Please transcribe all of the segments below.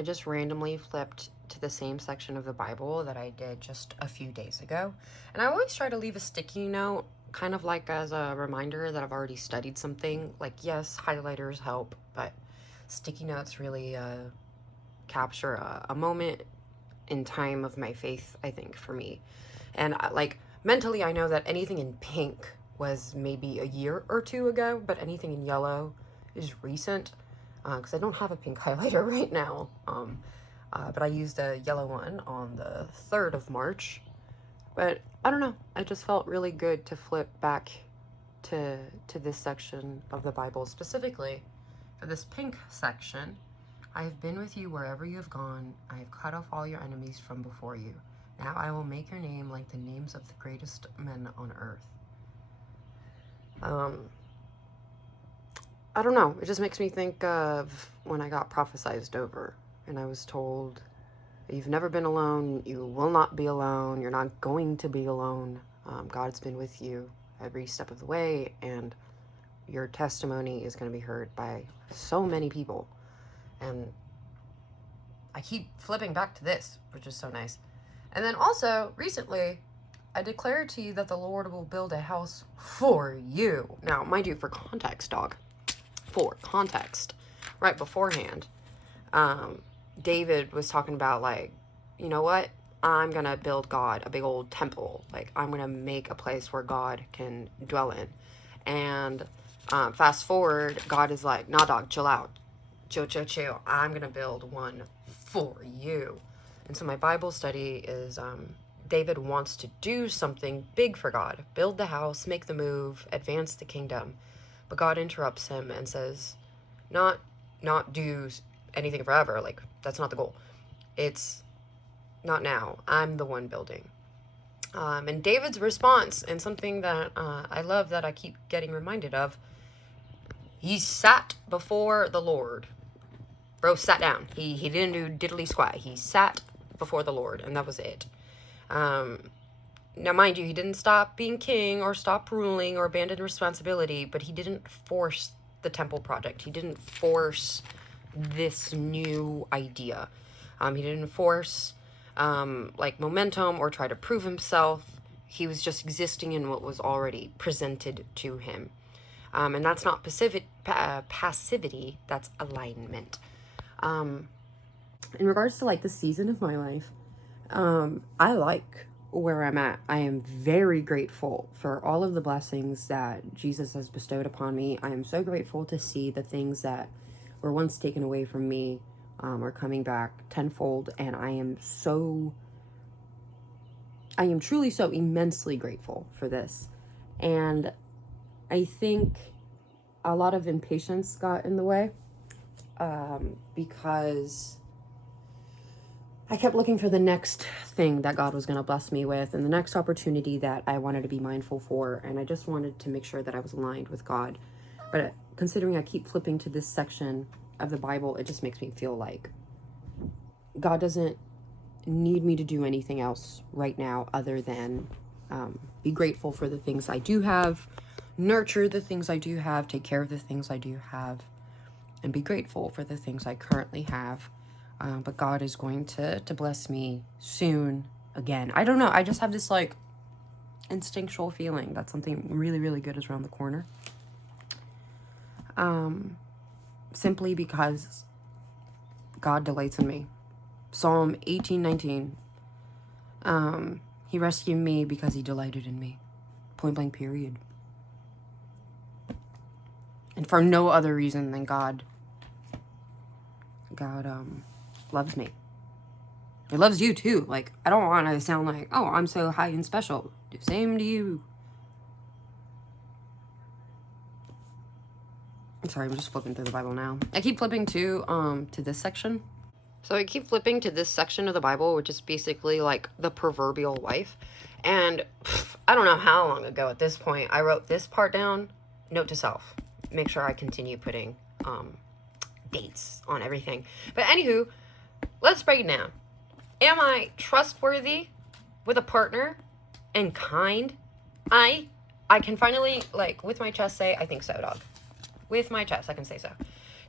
I just randomly flipped to the same section of the Bible that I did just a few days ago. And I always try to leave a sticky note, kind of like as a reminder that I've already studied something. Like, yes, highlighters help, but sticky notes really capture a moment in time of my faith, I think, for me. And like, mentally, I know that anything in pink was maybe a year or two ago, but anything in yellow is recent, because I don't have a pink highlighter right now. But I used a yellow one on the 3rd of March. But I don't know, I just felt really good to flip back to this section of the Bible, specifically for this pink section. I have been with you wherever you have gone. I have cut off all your enemies from before you. Now I will make your name like the names of the greatest men on earth. I don't know. It just makes me think of when I got prophesized over and I was told, you've never been alone. You will not be alone. You're not going to be alone. God's been with you every step of the way, and your testimony is going to be heard by so many people. And I keep flipping back to this, which is so nice. And then also, recently, I declare to you that the Lord will build a house for you. Now, mind you, for context, dog. For context. Right beforehand, David was talking about, like, you know what? I'm going to build God a big old temple. Like, I'm going to make a place where God can dwell in. And fast forward, God is like, nah, dog, chill out. Chill. I'm going to build one for you. And so my Bible study is David wants to do something big for God. Build the house, make the move, advance the kingdom. But God interrupts him and says, not do anything forever. Like, that's not the goal. It's not now. I'm the one building. And David's response, and something that I love that I keep getting reminded of, he sat before the Lord. Bro sat down. He didn't do diddly squat. He sat before the Lord, and that was it. Now, mind you, he didn't stop being king or stop ruling or abandon responsibility, but he didn't force the temple project. He didn't force this new idea. He didn't force like momentum or try to prove himself. He was just existing in what was already presented to him. And that's not passivity, that's alignment. In regards to like the season of my life, I like where I'm at. I am very grateful for all of the blessings that Jesus has bestowed upon me. I am so grateful to see the things that were once taken away from me are coming back tenfold, and I am truly so immensely grateful for this. And I think a lot of impatience got in the way because I kept looking for the next thing that God was going to bless me with and the next opportunity that I wanted to be mindful for. And I just wanted to make sure that I was aligned with God. But considering I keep flipping to this section of the Bible, it just makes me feel like God doesn't need me to do anything else right now other than be grateful for the things I do have, nurture the things I do have, take care of the things I do have, and be grateful for the things I currently have. But God is going to bless me soon again. I don't know. I just have this like instinctual feeling that something really, really good is around the corner. Simply because God delights in me. Psalm 18:19. He rescued me because he delighted in me. Point blank period. And for no other reason than God loves me. He loves you too. Like, I don't want to sound like, oh, I'm so high and special. Same to you. Sorry, I'm just flipping through the Bible now. I keep flipping to this section. So I keep flipping to this section of the Bible, which is basically like the proverbial wife. And I don't know how long ago at this point I wrote this part down. Note to self. Make sure I continue putting dates on everything. But anywho, let's break it down. Am I trustworthy with a partner and kind? I can finally, like, with my chest say, I think so, dog. With my chest, I can say so.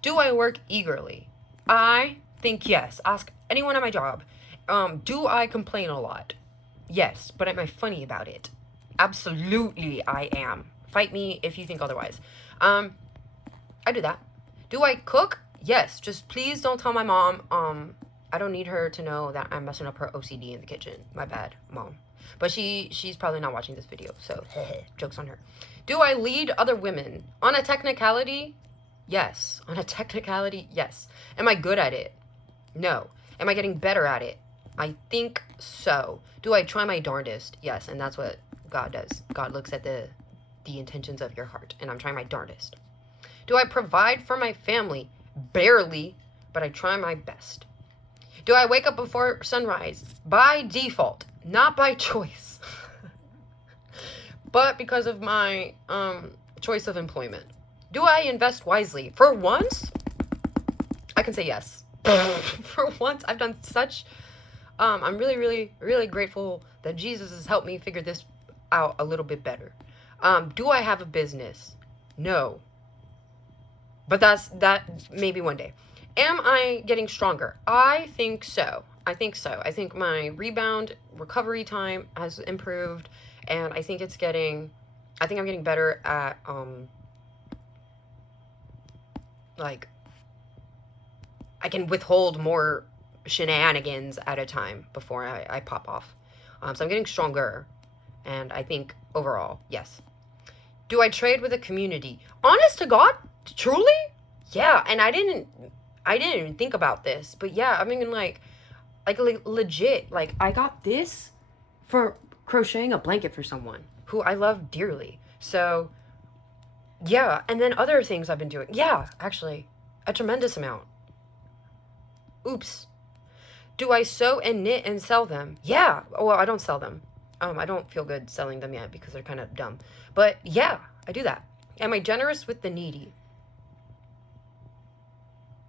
Do I work eagerly? I think yes. Ask anyone at my job. Do I complain a lot? Yes, but am I funny about it? Absolutely, I am. Fight me if you think otherwise. I do that. Do I cook? Yes. Just please don't tell my mom. I don't need her to know that I'm messing up her OCD in the kitchen. My bad, mom. But she's probably not watching this video, so joke's on her. Do I lead other women? On a technicality? Yes. On a technicality? Yes. Am I good at it? No. Am I getting better at it? I think so. Do I try my darndest? Yes, and that's what God does. God looks at the intentions of your heart, and I'm trying my darndest. Do I provide for my family? Barely, but I try my best. Do I wake up before sunrise? By default, not by choice, but because of my choice of employment. Do I invest wisely? For once, I can say yes. For once, I've done such... I'm really, really, really grateful that Jesus has helped me figure this out a little bit better. Do I have a business? No. But that maybe one day. Am I getting stronger? I think so. I think my rebound recovery time has improved, and I think I'm getting better at like I can withhold more shenanigans at a time before I pop off. So I'm getting stronger, and I think overall, yes. Do I trade with the community? Honest to God, truly? Yeah, and I didn't even think about this, but yeah, I mean, like legit, like I got this for crocheting a blanket for someone who I love dearly. So yeah, and then other things I've been doing. Yeah, actually, a tremendous amount. Oops. Do I sew and knit and sell them? Yeah. Well, I don't sell them. I don't feel good selling them yet because they're kind of dumb. But yeah, I do that. Am I generous with the needy?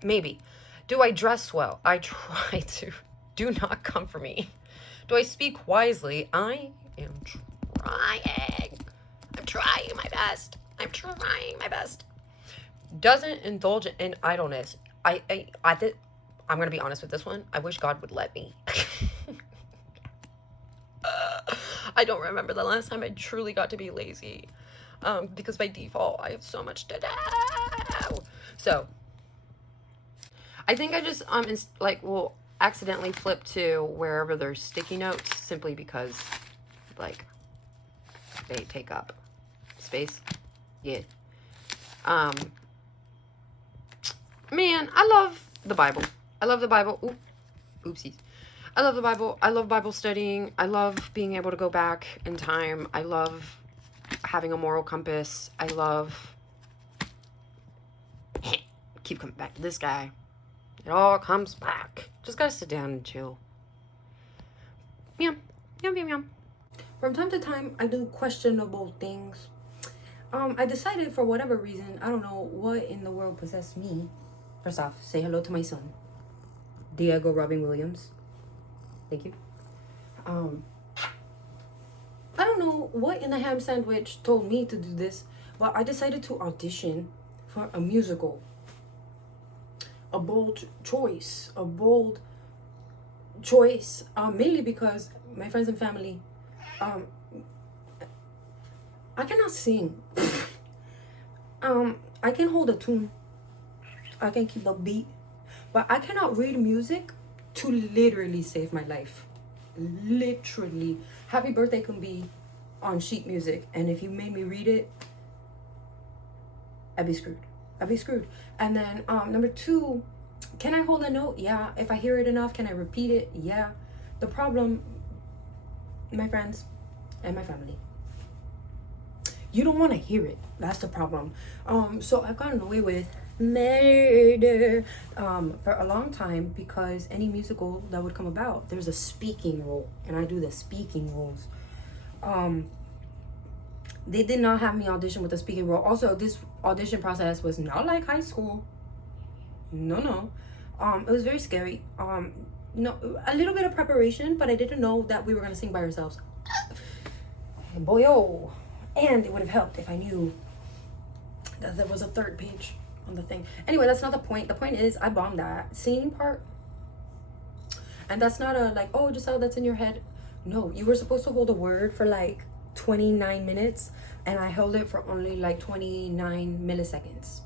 Maybe. Do I dress well? I try to. Do not come for me. Do I speak wisely? I am trying. I'm trying my best. Doesn't indulge in idleness. I'm going to be honest with this one. I wish God would let me. I don't remember the last time I truly got to be lazy. Because by default, I have so much to do. So, I think I just, will accidentally flip to wherever there's sticky notes simply because, like, they take up space. Yeah. Man, I love the Bible. Ooh, oopsies. I love the Bible. I love Bible studying. I love being able to go back in time. I love having a moral compass. I love... Keep coming back to this guy. It all comes back. Just gotta sit down and chill. Meow. Meow, meow, meow. From time to time, I do questionable things. I decided for whatever reason, I don't know what in the world possessed me. First off, say hello to my son, Diego Robin Williams. Thank you. I don't know what in the ham sandwich told me to do this, but I decided to audition for a musical. A bold choice, mainly because my friends and family, I cannot sing. I can hold a tune. I can keep a beat, but I cannot read music to literally save my life. Literally. Happy Birthday can be on sheet music, and if you made me read it, I'd be screwed. And then number two, can I hold a note? Yeah. If I hear it enough, can I repeat it? Yeah. The problem, my friends and my family, you don't want to hear it. That's the problem. So I've gotten away with murder for a long time because any musical that would come about, there's a speaking role, and I do the speaking roles. They did not have me audition with a speaking role. Also, this audition process was not like high school. No. It was very scary. No, a little bit of preparation, but I didn't know that we were gonna sing by ourselves. Boy, oh. And it would have helped if I knew that there was a third page on the thing. Anyway, that's not the point. The point is I bombed that singing part. And that's not a like, oh, Giselle, that's in your head. No, you were supposed to hold a word for like 29 minutes, and I held it for only like 29 milliseconds.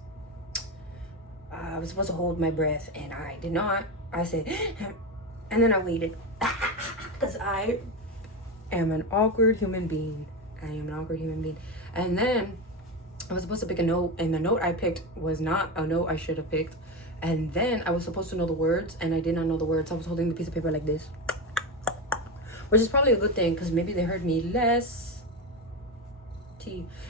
I was supposed to hold my breath, and I did not. I said, and then I waited, because I am an awkward human being. I am an awkward human being. And then I was supposed to pick a note, and the note I picked was not a note I should have picked. And then I was supposed to know the words, and I did not know the words. I was holding the piece of paper like this, which is probably a good thing, because maybe they heard me less.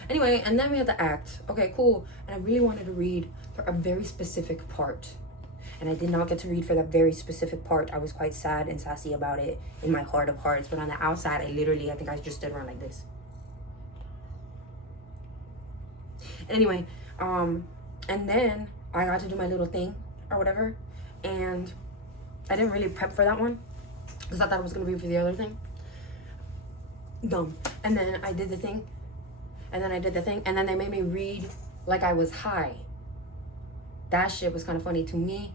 Anyway, and then we had to act. Okay, cool. And I really wanted to read for a very specific part, and I did not get to read for that very specific part. I was quite sad and sassy about it in my heart of hearts, but on the outside, I think I just stood around like this. Anyway, and then I got to do my little thing or whatever, and I didn't really prep for that one because I thought it was gonna be for the other thing. Dumb. And then I did the thing, and then I did the thing, and then they made me read like I was high. That shit was kind of funny to me.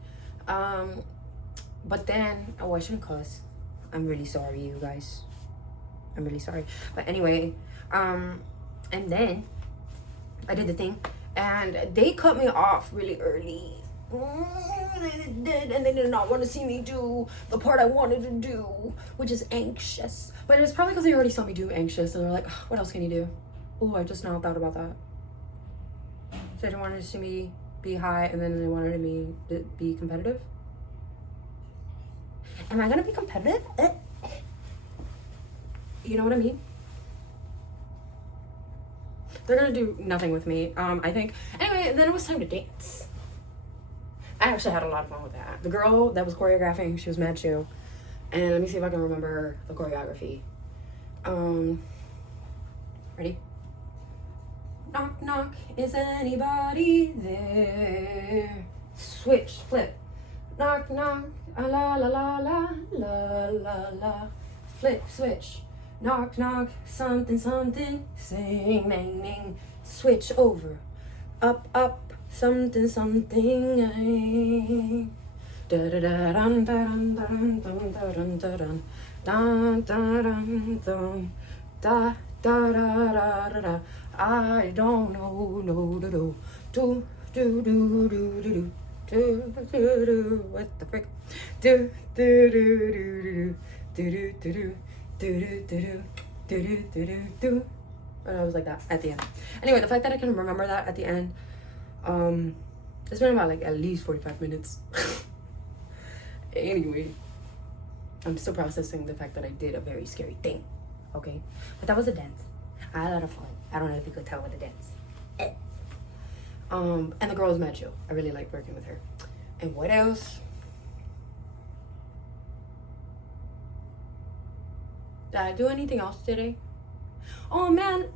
But then, oh, I shouldn't cuss. I'm really sorry, you guys. I'm really sorry. But anyway, and then I did the thing, and they cut me off really early. They did, and they did not want to see me do the part I wanted to do, which is anxious. But it's probably because they already saw me do anxious, and they're like, what else can you do? Oh, I just now thought about that. So they didn't want to see me be high, and then they wanted me to be competitive. Am I gonna be competitive? You know what I mean? They're gonna do nothing with me, I think. Anyway, then it was time to dance. I actually had a lot of fun with that. The girl that was choreographing, she was mad chill. And let me see if I can remember the choreography. Ready? Knock, knock, is anybody there? Switch, flip. Knock, knock, la la la la la la la. Flip, switch. Knock, knock, something, something. Sing, ning, ning. Switch over. Up, up, something, something. Da da da dun dun dun dun dun dun dun dun dun dun da da da da da da. I don't know, no, do do do do do do do do do do. What the frick? Do do do do do do do do do do do do do do. And I was like that at the end. Anyway, the fact that I can remember that at the end, it's been about like at least 45 minutes. Anyway, I'm still processing the fact that I did a very scary thing. Okay, but that was a dance. I had a lot of fun. I don't know if you could tell with the dance. And the girl was mad chill. I really liked working with her. And what else? Did I do anything else today? Oh man.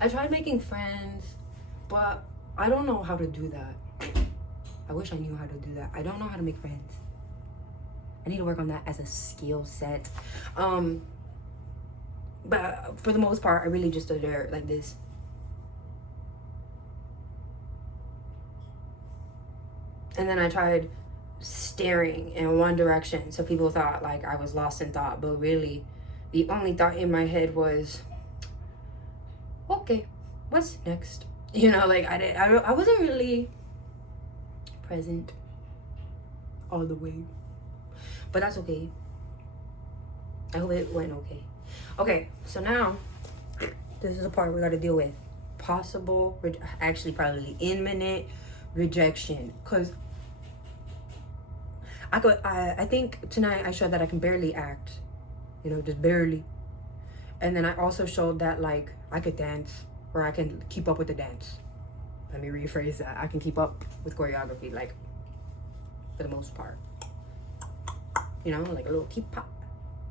I tried making friends, but I don't know how to do that. I wish I knew how to do that. I don't know how to make friends. I need to work on that as a skill set. But for the most part, I really just stood there like this. And then I tried staring in one direction, so people thought like I was lost in thought, but really the only thought in my head was, okay, what's next? You know, like I wasn't really present all the way, but that's okay. I hope it went okay. Okay, so now this is the part we got to deal with. Possible, actually probably imminent rejection, because I think tonight I showed that I can barely act, you know, just barely. And then I also showed that like I could dance, or I can keep up with the dance. Let me rephrase that. I can keep up with choreography, like, for the most part. You know, like a little keep pop.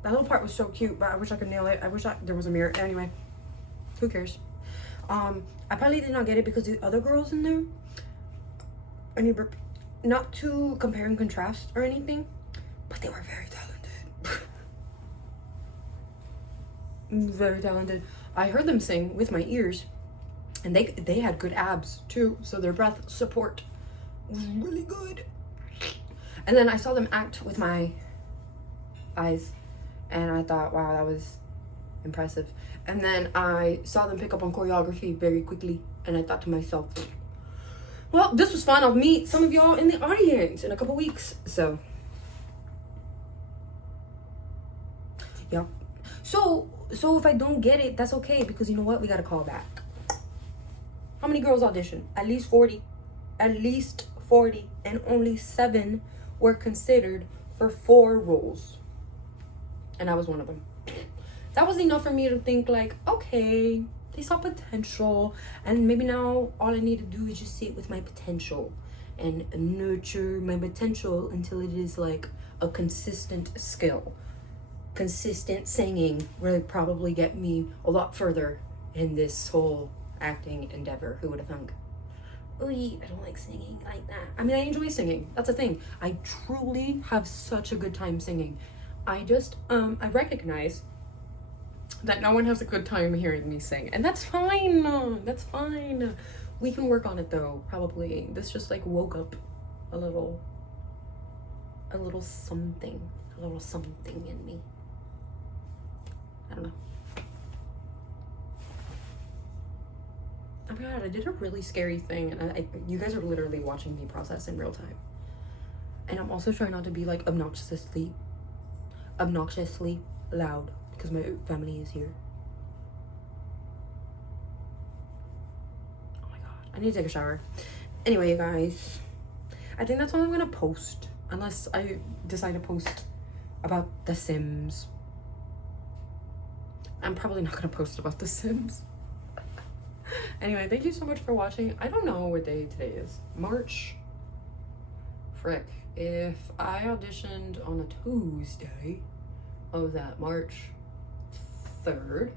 That little part was so cute, but I wish I could nail it. I wish there was a mirror. Anyway, who cares? I probably did not get it because the other girls in there, not to compare and contrast or anything, but they were very talented. Very talented. I heard them sing with my ears, and they had good abs too, so their breath support was really good. And then I saw them act with my eyes, and I thought, wow, that was impressive. And then I saw them pick up on choreography very quickly, and I thought to myself, well, this was fun. I'll meet some of y'all in the audience in a couple weeks. So yeah. So if I don't get it, that's okay, because you know what? We got to call back. How many girls auditioned? At least 40. At least 40. And only 7 were considered for 4 roles. And I was one of them. That was enough for me to think like, okay, they saw potential, and maybe now all I need to do is just sit with my potential and nurture my potential until it is like a consistent skill. Consistent singing will probably get me a lot further in this whole acting endeavor. Who would have thunk? Ooh, I don't like singing like that. I mean, I enjoy singing. That's the thing. I truly have such a good time singing. I just, I recognize that no one has a good time hearing me sing. And that's fine. That's fine. We can work on it though, probably. This just like woke up a little something in me. I don't know. Oh my god, I did a really scary thing, and you guys are literally watching me process in real time. And I'm also trying not to be like obnoxiously loud, because my family is here. Oh my god, I need to take a shower. Anyway, you guys, I think that's all I'm gonna post, unless I decide to post about The Sims. I'm probably not gonna post about The Sims. Anyway, thank you so much for watching. I don't know what day today is. March. Frick. If I auditioned on a Tuesday, what was that? March 3rd.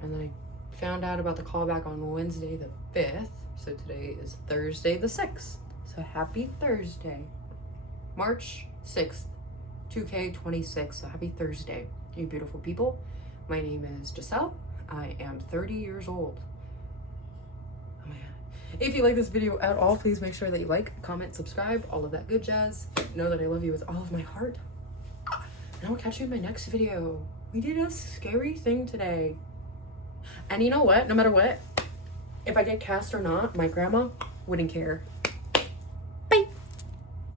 And then I found out about the callback on Wednesday the 5th. So today is Thursday the 6th. So happy Thursday. March 6th. 2K26. So happy Thursday, you beautiful people. My name is Giselle. I am 30 years old. Oh my god. If you like this video at all, please make sure that you like, comment, subscribe, all of that good jazz. Know that I love you with all of my heart. And I will catch you in my next video. We did a scary thing today. And you know what? No matter what, if I get cast or not, my grandma wouldn't care.